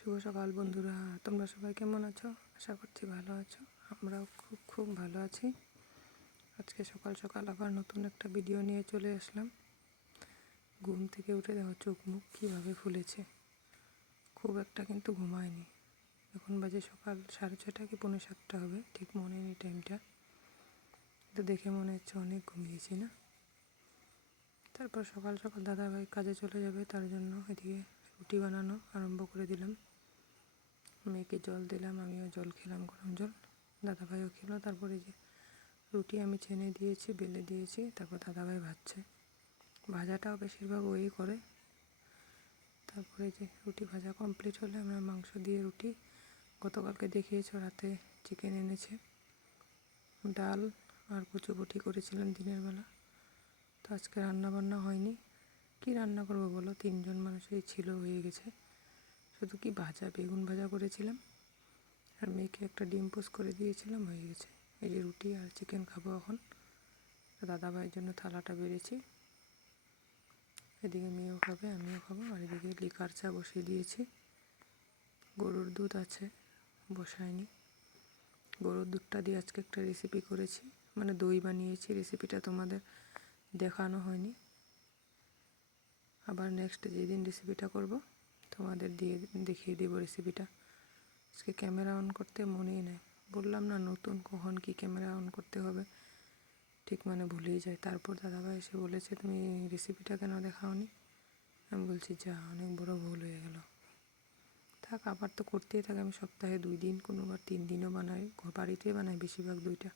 শুভ সকাল বন্ধুরা, তোমরা সবাই কেমন আছো? আশা করছি ভালো আছো। আমরাও খুব ভালো আছি। আজকে সকাল সকাল আবার নতুন একটা ভিডিও নিয়ে চলে আসলাম। ঘুম থেকে উঠে দেখো চোখ মুখ কীভাবে ফুলেছে। খুব একটা কিন্তু ঘুমায়নি। এখন বাজে সকাল 6:30 কি 6:45 হবে, ঠিক মনে নেই টাইমটা। তো দেখে মনে হচ্ছে অনেক ঘুমিয়েছি না। তারপর সকাল সকাল দাদাভাই কাজে চলে যাবে, তার জন্য এদিকে রুটি বানানো আরম্ভ করে দিলাম। মেয়েকে জল দিলাম, আমিও জল খেলাম, গরম জল। দাদাভাইও খেলো। তারপরে যে রুটি আমি ছেনে দিয়েছি, বেলে দিয়েছি। তারপর দাদাভাই ভাজছে। ভাজাটাও বেশিরভাগ ওই করে। তারপরে যে রুটি ভাজা কমপ্লিট হলে আমরা মাংস দিয়ে রুটি, গতকালকে দেখিয়েছো রাতে চিকেন এনেছে, ডাল আর কচুবটি করেছিলাম দিনের বেলা। তো আজকে রান্না বান্না হয়নি। কি রান্না করবো বলো, 3জন মানুষই ছিল, হয়ে গেছে। শুধু কি ভাজা, বেগুন ভাজা করেছিলাম আর মেয়েকে একটা ডিম পোস্ট করে দিয়েছিলাম, হয়ে গেছে। এই যে রুটি আর চিকেন খাবো এখন। দাদাভাইয়ের জন্য থালাটা বেড়েছি। এদিকে মেয়েও খাবে, আমিও খাবো। আর এদিকে লিকার চা বসিয়ে দিয়েছি। গরুর দুধ আছে, বসায়নি। গরুর দুধটা দিয়ে আজকে একটা রেসিপি করেছি, মানে দই বানিয়েছি। রেসিপিটা তোমাদের দেখানো হয়নি। আবার নেক্সট যেদিন রেসিপিটা করব তোমাদের দেখিয়ে দেবো রেসিপিটা। আজকে ক্যামেরা অন করতে মনেই নেই। বললাম না, নতুন কখন কি ক্যামেরা অন করতে হবে ঠিক মানে ভুলেই যায়। তারপর দাদাভাই এসে বলেছে, তুমি রেসিপিটা কেন দেখাওনি? আমি বলছি, যা, অনেক বড় ভুল হয়ে গেল। থাক, আবার তো করতেই থাকে। আমি সপ্তাহে 2 দিন, কোনোবার 3 দিনও বানাই। বাড়িতেই বানাই বেশিরভাগ দইটা।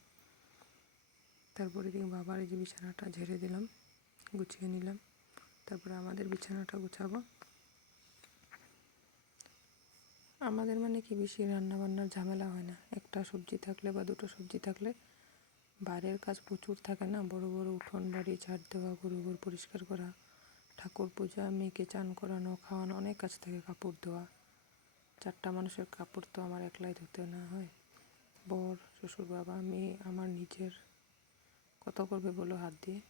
তারপরে দিন বাবার এই যে বিছানাটা ঝেড়ে দিলাম, গুছিয়ে নিলাম। তারপরে আমাদের বিছানাটা গুছাবো। আমাদের মানে কি, বেশি রান্না বান্নার ঝামেলা হয় না। একটা সবজি থাকলে বা 2টো সবজি থাকলে, বাইরের কাজ প্রচুর থাকে না। বড় বড় উঠোন বাড়ি ঝাড় দেওয়া, ঘর পরিষ্কার করা, ঠাকুর পূজা, মেয়েকে চান করানো, খাওয়ানো, অনেক কাজ থাকে। কাপড় ধোয়া, 4টা মানুষের কাপড় তো আমার একলাই ধুতে না হয়। বর, শ্বশুর, বাবা, মেয়ে, আমার নিজের, কত করবে বলো হাত দিয়ে।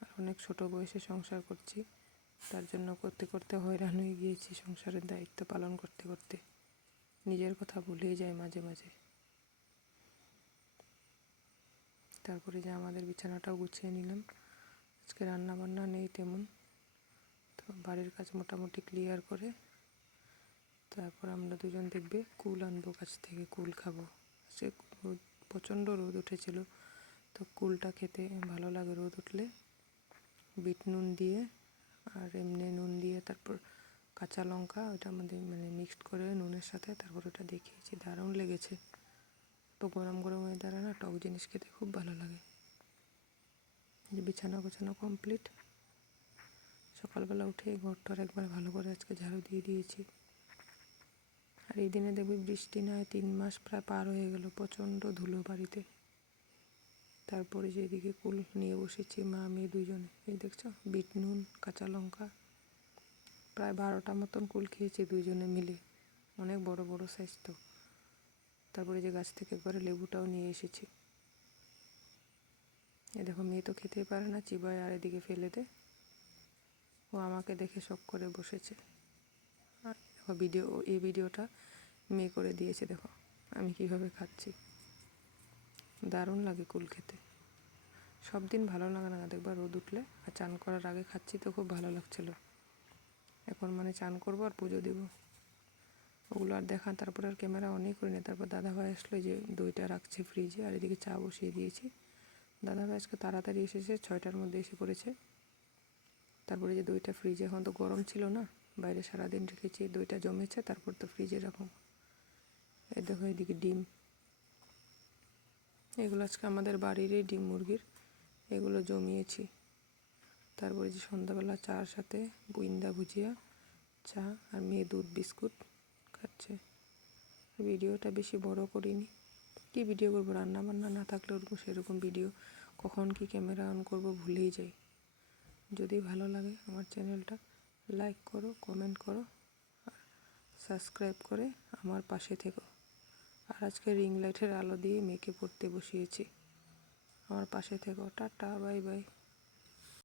আর অনেক ছোট বয়সে সংসার করছি, তার জন্য করতে করতে হয়রান হয়ে গিয়েছি। সংসারের দায়িত্ব পালন করতে করতে নিজের কথা ভুলেই যায় মাঝে মাঝে। তারপরে যে আমাদের বিছানাটাও গুছিয়ে নিলাম। আজকে রান্না বান্না নেই তেমন, তো বাড়ির কাজ মোটামুটি ক্লিয়ার করে তারপর আমরা দুজন দেখবে কুল আনবো গাছ থেকে, কুল খাবো। সে রোদ, প্রচণ্ড রোদ উঠেছিল, তো কুলটা খেতে ভালো লাগে রোদ উঠলে। বিট নুন দিয়ে আর এমনি নুন দিয়ে, তারপর কাঁচা লঙ্কা, ওটা আমাদের মানে মিক্সড করে নুনের সাথে, তারপর ওটা দেখিয়েছি, দারুণ লেগেছে। তো গরম গরম ওয়েদারে না টক জিনিস খেতে খুব ভালো লাগে। যে বিছানা গোছানো কমপ্লিট। সকালবেলা উঠে ঘরটার একবার ভালো করে আজকে ঝাড়ু দিয়ে দিয়েছি। আর এই দিনে দেখবি বৃষ্টি নয়, 3 মাস প্রায় পার হয়ে গেল, প্রচণ্ড ধুলো বাড়িতে। তারপরে যে এদিকে কুল নিয়ে বসেছি, মা মেয়ে দুজনে। এই দেখছো, বিট নুন, কাঁচা লঙ্কা, প্রায় 12টা মতন কুল খেয়েছি দুজনে মিলে। অনেক বড় বড় সাইজ তো। তারপরে যে গাছ থেকে একবারে লেবুটাও নিয়ে এসেছি। এ দেখো, মেয়ে তো খেতেই পারে না, চিবায় আর এদিকে ফেলে দে। ও আমাকে দেখে শখ করে বসেছে। আর দেখো এই ভিডিওটা মেয়ে করে দিয়েছে। দেখো আমি কীভাবে খাচ্ছি, দারুণ লাগে কুল খেতে। সব দিন ভালো লাগে না, দেখবা রোদ উঠলে। আর চান করার আগে খাচ্ছি তো খুব ভালো লাগছিল। এখন মানে চান করবো আর পুজো দেবো, ওগুলো আর দেখা। তারপরে আর ক্যামেরা অনই করি না। তারপর দাদাভাই আসলো, যে দইটা রাখছে ফ্রিজে, আর এদিকে চা বসিয়ে দিয়েছি। দাদাভাই আজকে তাড়াতাড়ি এসেছে, 6টার মধ্যে এসে পড়েছে। তারপরে যে দইটা ফ্রিজে, এখন তো গরম ছিল না, বাইরে সারাদিন রেখেছি, দইটা জমেছে, তারপর তো ফ্রিজে রাখো। এই দেখো এদিকে ডিম, এগুলো আজকে আমাদের বাড়িরই ডিম মুরগির, এগুলো জমিয়েছি। তারপরে যে সন্ধ্যাবেলা চার সাথে বুইন্দা ভুজিয়া, চা, আর মেয়ে দুধ বিস্কুট খাচ্ছে। ভিডিওটা বেশি বড় করিনি। কি ভিডিও করবো, রান্না বান্না না থাকলে ওরকম সেরকম ভিডিও, কখন কি ক্যামেরা অন করবো ভুলেই যাই। যদি ভালো লাগে আমার চ্যানেলটা লাইক করো, কমেন্ট করো, আর সাবস্ক্রাইব করে আমার পাশে থেকো। আর আজকে রিং লাইটের আলো দিয়ে মেয়েকে পড়তে বসিয়েছি। আমার পাশে থেকো। Tata, bye bye.